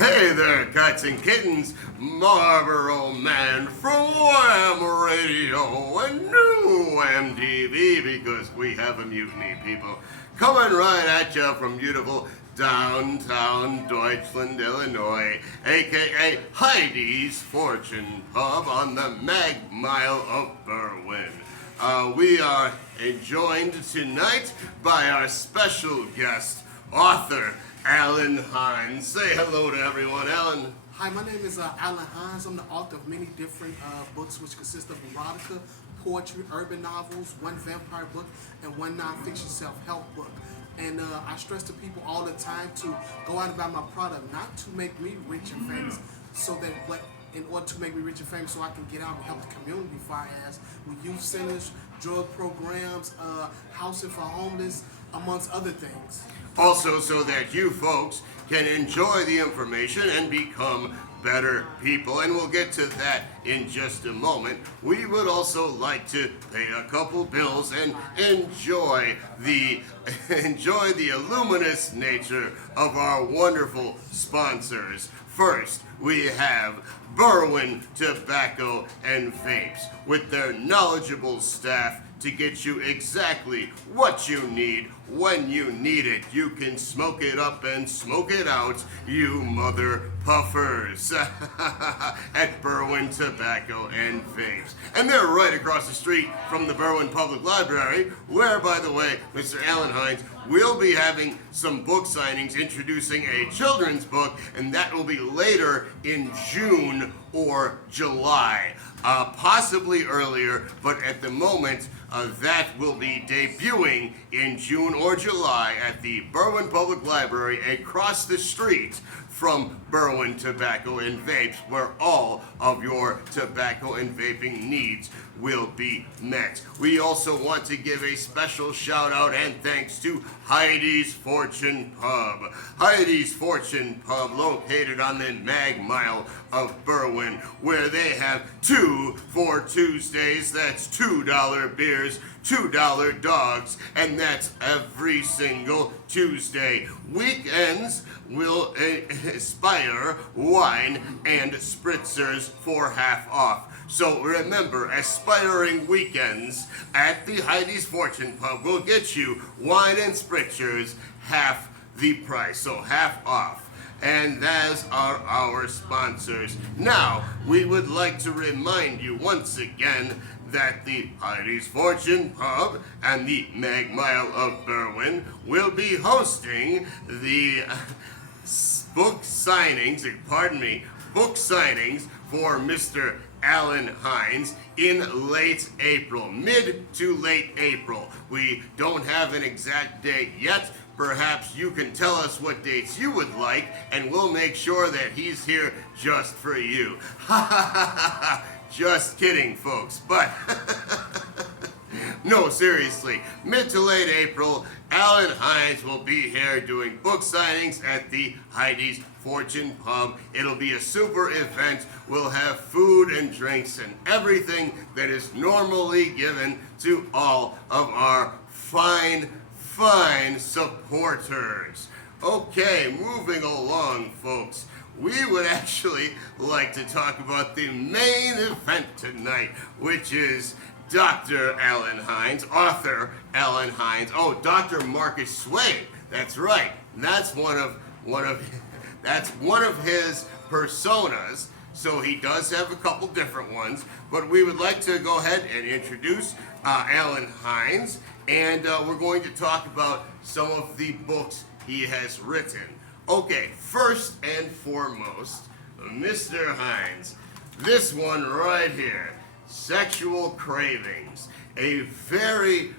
Hey there, cats and kittens. Marlboro Man from Wham Radio and new Wham TV, because we have a mutiny, people. Coming right at you from beautiful downtown Deutschland, Illinois, aka Heidi's Fortune Pub on the Mag Mile of Berwyn. We are joined tonight by our special guest, author Alan Hines. Say hello to everyone, Alan. Hi, my name is Alan Hines. I'm the author of many different books, which consist of erotica, poetry, urban novels, one vampire book, and one nonfiction self-help book. And I stress to people all the time to go out and buy my product, not to make me rich and famous, in order to make me rich and famous so I can get out and help the community, far as with youth centers, drug programs, housing for homeless, amongst other things. Also, so that you folks can enjoy the information and become better people, and we'll get to that in just a moment. We would also like to pay a couple bills and enjoy the luminous nature of our wonderful sponsors. First, we have Berwyn Tobacco and Vapes with their knowledgeable staff to get you exactly what you need when you need it. You can smoke it up and smoke it out, you mother puffers, at Berwyn Tobacco and Vapes. And they're right across the street from the Berwyn Public Library, where, by the way, Mr. Alan Hines will be having some book signings introducing a children's book, and that will be later in June or July. Possibly earlier, but at the moment, that will be debuting in June or July at the Berwyn Public Library across the street from Berwyn Tobacco and Vapes, where all of your tobacco and vaping needs will be met. We also want to give a special shout out and thanks to Heidi's Fortune Pub. Heidi's Fortune Pub, located on the Mag Mile of Berwyn, where they have 2 for Tuesdays. That's $2 beers, $2 dogs, and that's every single Tuesday. Weekends will aspire wine and spritzers for half off. So remember, aspiring weekends at the Heidi's Fortune Pub will get you wine and spritzers half the price, so half off. And those are our sponsors. Now, we would like to remind you once again that the Heidi's Fortune Pub and the Mag Mile of Berwyn will be hosting the book signings for Mr. Alan Hines in late April, mid to late April. We don't have an exact date yet. Perhaps you can tell us what dates you would like, and we'll make sure that he's here just for you. Just kidding, folks, but no, seriously, mid to late April, Alan Hines will be here doing book signings at the Heidi's Fortune Pub. It'll be a super event. We'll have food and drinks and everything that is normally given to all of our fine supporters. Okay, moving along, folks. We would actually like to talk about the main event tonight, which is Dr. Alan Hines, author Alan Hines. Oh, Dr. Marcus Swade. That's right. That's one of his personas. So he does have a couple different ones, but we would like to go ahead and introduce Alan Hines, and we're going to talk about some of the books he has written. Okay, first and foremost, Mr. Hines, this one right here, Sexual Cravings, a very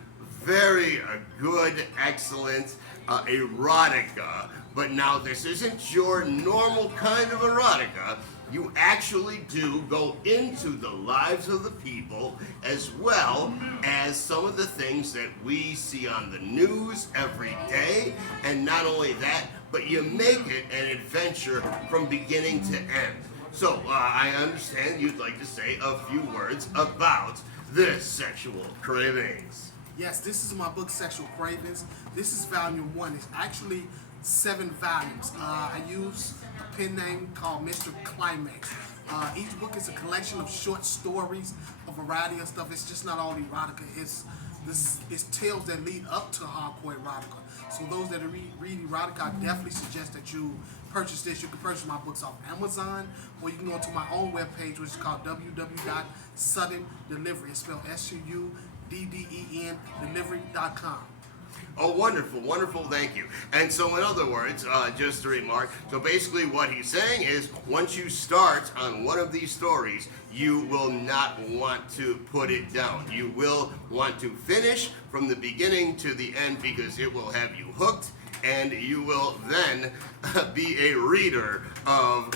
good, excellent erotica. But now this isn't your normal kind of erotica. You actually do go into the lives of the people, as well as some of the things that we see on the news every day. And not only that, but you make it an adventure from beginning to end. So I understand you'd like to say a few words about this Sexual Cravings. Yes, this is my book, Sexual Cravings. This is volume 1. It's actually 7 volumes. I use a pen name called Mr. Climax. Each book is a collection of short stories, a variety of stuff. It's just not all erotica. It's tales that lead up to hardcore erotica. So those that read erotica, I definitely suggest that you purchase this. You can purchase my books off Amazon, or you can go to my own webpage, which is called www.suddendelivery. It's spelled SUDDEN delivery.com. Oh, wonderful, wonderful, thank you. And so in other words, just to remark, so basically what he's saying is once you start on one of these stories, you will not want to put it down. You will want to finish from the beginning to the end because it will have you hooked, and you will then be a reader of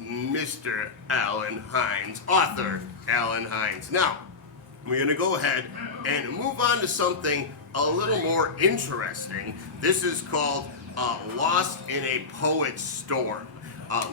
Mr. Allen Hines, author Allen Hines. Now, we're going to go ahead and move on to something a little more interesting. This is called Lost in a Poet's Storm.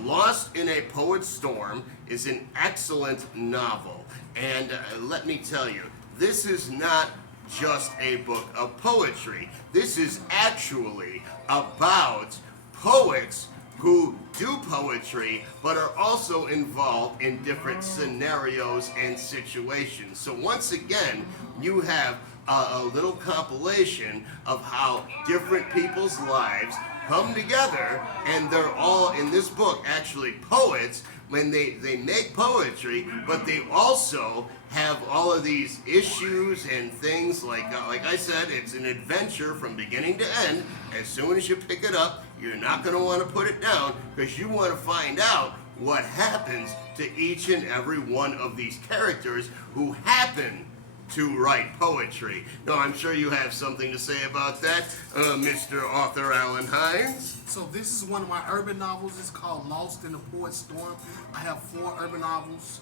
Lost in a Poet's Storm is an excellent novel. And let me tell you, this is not just a book of poetry. This is actually about poets who do poetry but are also involved in different scenarios and situations. So once again, you have a little compilation of how different people's lives come together, and they're all in this book actually poets when they make poetry, but they also have all of these issues and things like I said, it's an adventure from beginning to end. As soon as you pick it up, you're not going to want to put it down because you want to find out what happens to each and every one of these characters who happen to write poetry. Now, I'm sure you have something to say about that, Mr. Author Allen Hines. So this is one of my urban novels. It's called Lost in a Poet's Storm. I have 4 urban novels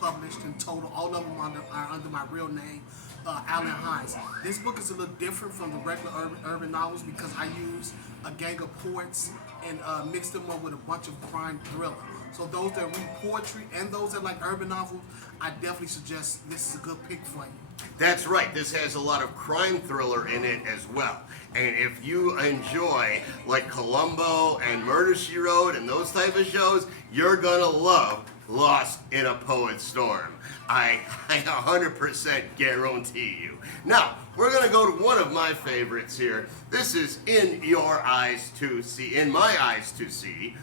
published in total. All of them are under my real name, Allen Hines. This book is a little different from the regular urban novels because I use a gang of poets and mix them up with a bunch of crime thriller. So those that read poetry and those that like urban novels, I definitely suggest this is a good pick for you. That's right. This has a lot of crime thriller in it as well. And if you enjoy like Columbo and Murder, She Wrote and those type of shows, you're going to love Lost in a Poet's Storm. I 100% guarantee you. Now, we're going to go to one of my favorites here. This is In Your Eyes to See, In My Eyes to See.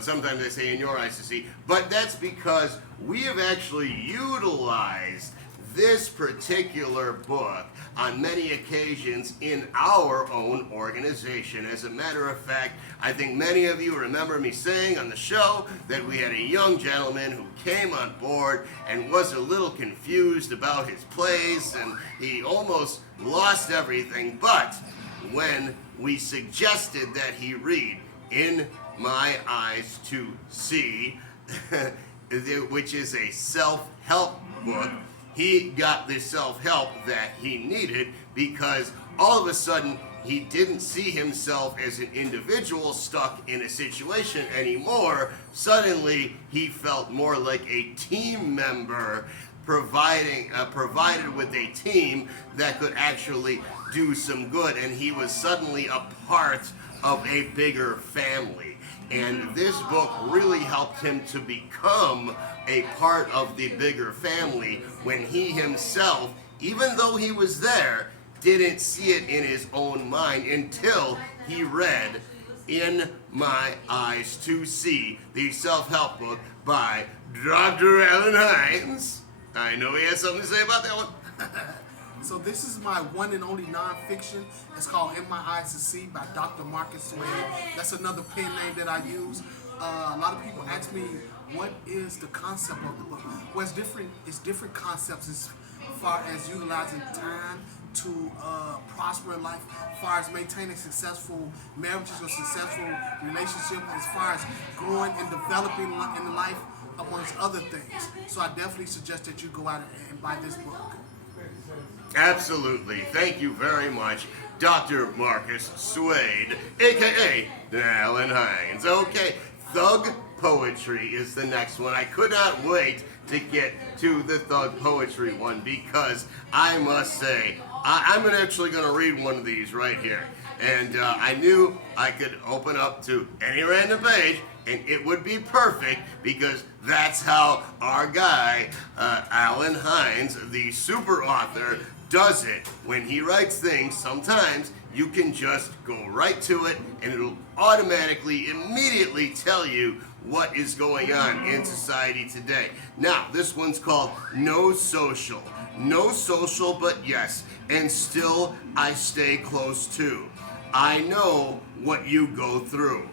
Sometimes I say In Your Eyes to See, but that's because we have actually utilized this particular book on many occasions in our own organization. As a matter of fact, I think many of you remember me saying on the show that we had a young gentleman who came on board and was a little confused about his place and he almost lost everything. But when we suggested that he read In My Eyes to See, which is a self-help book, he got the self-help that he needed because all of a sudden he didn't see himself as an individual stuck in a situation anymore. Suddenly he felt more like a team member provided with a team that could actually do some good, and he was suddenly a part of a bigger family. And this book really helped him to become a part of the bigger family when he himself, even though he was there, didn't see it in his own mind until he read In My Eyes to See, the self-help book by Dr. Allen Hines. I know he has something to say about that one. So this is my one and only nonfiction. It's called In My Eyes to See by Dr. Marcus Swade. That's another pen name that I use. A lot of people ask me, what is the concept of the book? Well, it's different concepts as far as utilizing time to prosper in life, as far as maintaining successful marriages or successful relationships, as far as growing and developing in life, amongst other things. So I definitely suggest that you go out and buy this book. Absolutely. Thank you very much, Dr. Marcus Swade, a.k.a. Allen Hines. Okay, Thug Poetry is the next one. I could not wait to get to the Thug Poetry one because I must say, I'm actually going to read one of these right here. And I knew I could open up to any random page and it would be perfect because that's how our guy, Alan Hines, the super author, does it. When he writes things, sometimes you can just go right to it and it'll automatically, immediately tell you what is going on in society today. Now, this one's called No Social. No social, but yes, and still I stay close to. I know what you go through.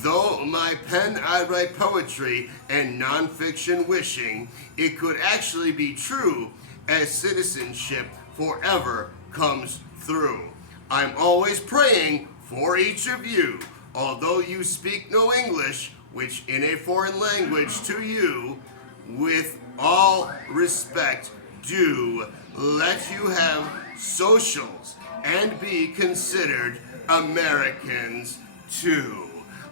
Though my pen I write poetry and nonfiction wishing it could actually be true as citizenship forever comes through. I'm always praying for each of you, although you speak no English, which in a foreign language to you, with all respect do, let you have socials and be considered Americans too.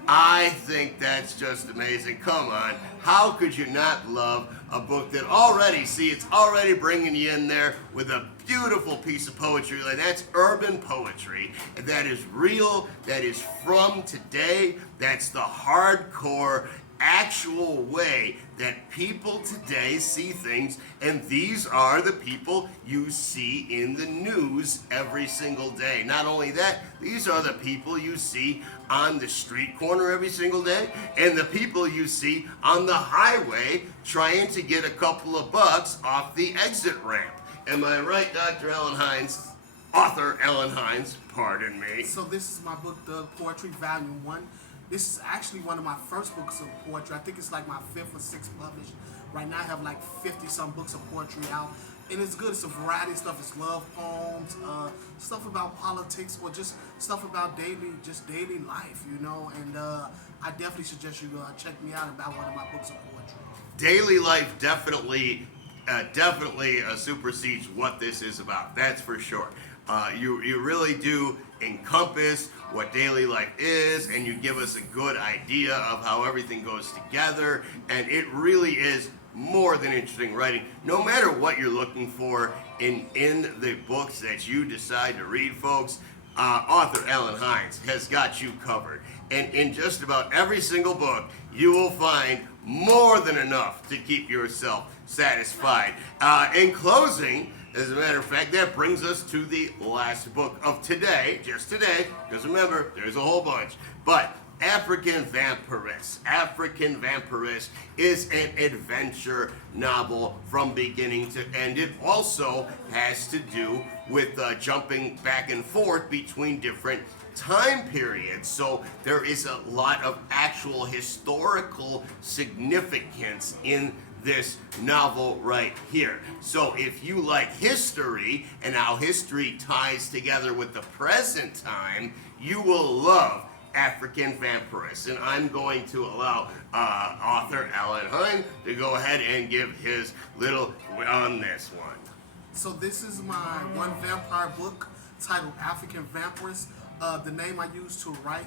I think that's just amazing. Come on. How could you not love a book that already, see, it's already bringing you in there with a beautiful piece of poetry. And that's urban poetry. That is real. That is from today. That's the hardcore, actual way that people today see things, and these are the people you see in the news every single day. Not only that, these are the people you see on the street corner every single day, and the people you see on the highway trying to get a couple of bucks off the exit ramp. Am I right, Dr. Alan Hines? Author Alan Hines, pardon me. So this is my book, The Poetry, Volume 1. This is actually one of my first books of poetry. I think it's like my 5th or 6th published. Right now I have like 50-some books of poetry out. And it's good. It's a variety of stuff. It's love poems, stuff about politics, or just stuff about daily life, you know. And I definitely suggest you check me out about one of my books of poetry. Daily life definitely supersedes what this is about. That's for sure. You really do encompass what daily life is, and you give us a good idea of how everything goes together, and it really is more than interesting writing. No matter what you're looking for in the books that you decide to read, folks, author Alan Hines has got you covered. And in just about every single book, you will find more than enough to keep yourself satisfied. In closing, as a matter of fact, that brings us to the last book of today, just today, because remember, there's a whole bunch. But African Vampiress. African Vampiress is an adventure novel from beginning to end. It also has to do with jumping back and forth between different time periods. So there is a lot of actual historical significance in this novel right here. So if you like history and how history ties together with the present time, you will love African Vampiress. And I'm going to allow author Alan Hines to go ahead and give his little on this one. So this is my one vampire book titled African Vampiress. The name I used to write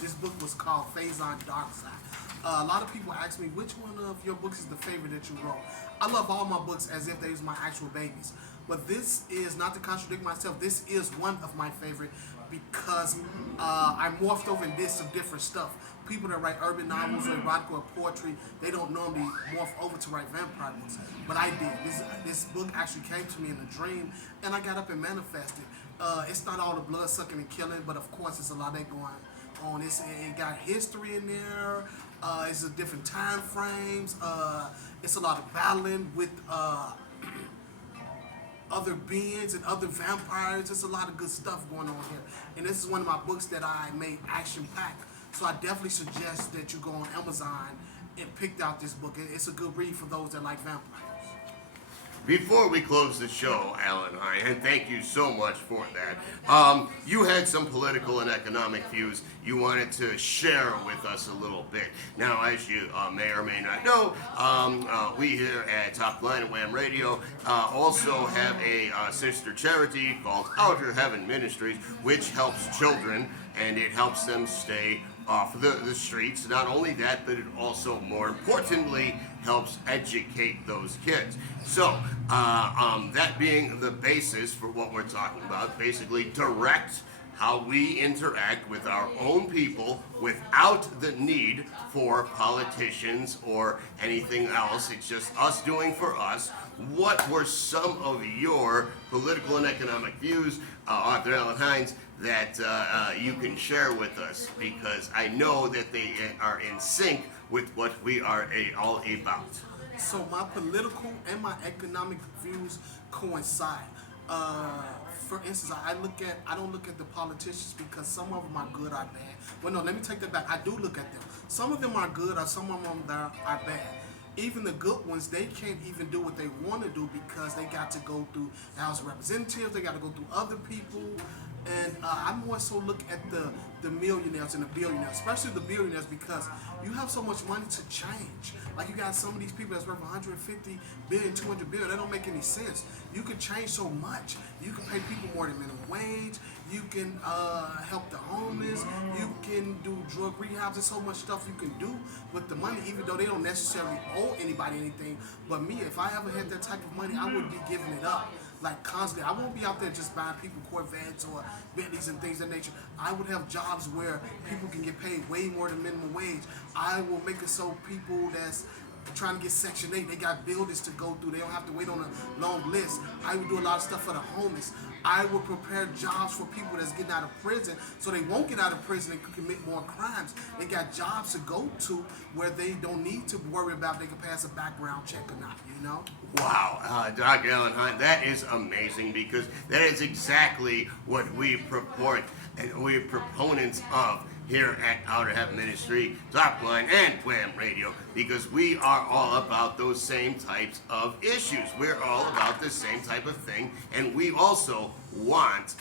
this book was called Faison Darkside. A lot of people ask me, which one of your books is the favorite that you wrote? I love all my books as if they was my actual babies. But this is, not to contradict myself, this is one of my favorite because I morphed over and did some different stuff. People that write urban novels or erotica or poetry, they don't normally morph over to write vampire books. But I did. This book actually came to me in a dream, and I got up and manifested. It's not all the blood sucking and killing, but of course it's a lot that going on. It got history in there. It's a different time frames. It's a lot of battling with other beings and other vampires. There's a lot of good stuff going on here. And this is one of my books that I made action-packed. So I definitely suggest that you go on Amazon and pick out this book. It's a good read for those that like vampires. Before we close the show, Alan Hines, and thank you so much for that, you had some political and economic views you wanted to share with us a little bit. Now, as you may or may not know, we here at Top Line and Wham Radio also have a sister charity called Outer Heaven Ministries, which helps children, and it helps them stay off the streets. Not only that, but it also, more importantly, helps educate those kids. So, that being the basis for what we're talking about, basically direct how we interact with our own people without the need for politicians or anything else. It's just us doing for us. What were some of your political and economic views, Arthur Allen Hines, that you can share with us? Because I know that they are in sync with what we are all about. So my political and my economic views coincide. For instance, I don't look at the politicians because some of them are good or bad. Well, no, let me take that back. I do look at them. Some of them are good or some of them are bad. Even the good ones, they can't even do what they want to do because they got to go through the House of Representatives, they got to go through other people. And I more so look at the millionaires and the billionaires, especially the billionaires, because you have so much money to change. Like you got some of these people that's worth 150 billion, 200 billion. That don't make any sense. You can change so much. You can pay people more than minimum wage. You can help the homeless. You can do drug rehabs. There's so much stuff you can do with the money, even though they don't necessarily owe anybody anything. But me, if I ever had that type of money, I would be giving it up. Like constantly, I won't be out there just buying people Corvettes or Bentleys and things of that nature. I would have jobs where people can get paid way more than minimum wage. I will make it so people that's trying to get Section 8, they got buildings to go through. They don't have to wait on a long list. I would do a lot of stuff for the homeless. I would prepare jobs for people that's getting out of prison so they won't get out of prison and could commit more crimes. They got jobs to go to where they don't need to worry about if they can pass a background check or not, you know? Wow, Dr. Allen Hunt, that is amazing because that is exactly what we purport and we're proponents of here at Outer Heaven Ministry, Topline, and Wham Radio, because we are all about those same types of issues. We're all about the same type of thing, and we also want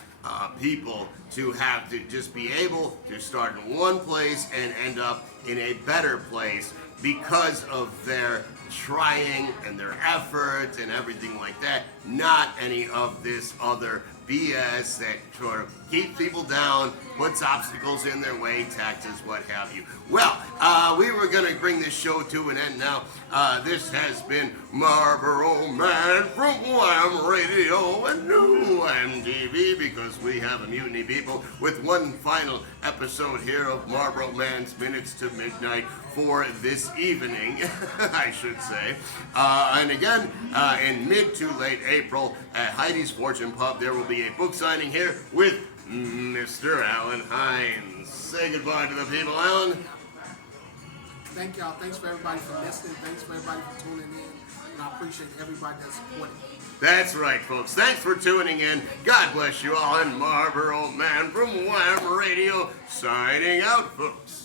people to have to just be able to start in one place and end up in a better place because of their trying and their effort and everything like that, not any of this other BS that sort of keeps people down, puts obstacles in their way, taxes, what have you. Well, we were going to bring this show to an end now. This has been Marlboro Man from Wham Radio and New MTV, because we have a mutiny, people, with one final episode here of Marlboro Man's Minutes to Midnight for this evening, I should say. And again, in mid to late April at Heidi's Fortune Pub, there will be a book signing here with Mr. Allen Hines. Say goodbye to the people, Allen. Thank y'all. Thanks for everybody for listening. Thanks for everybody for tuning in. And I appreciate everybody that's supporting. That's right, folks. Thanks for tuning in. God bless you all. And Marlboro Man from Wham Radio signing out, folks.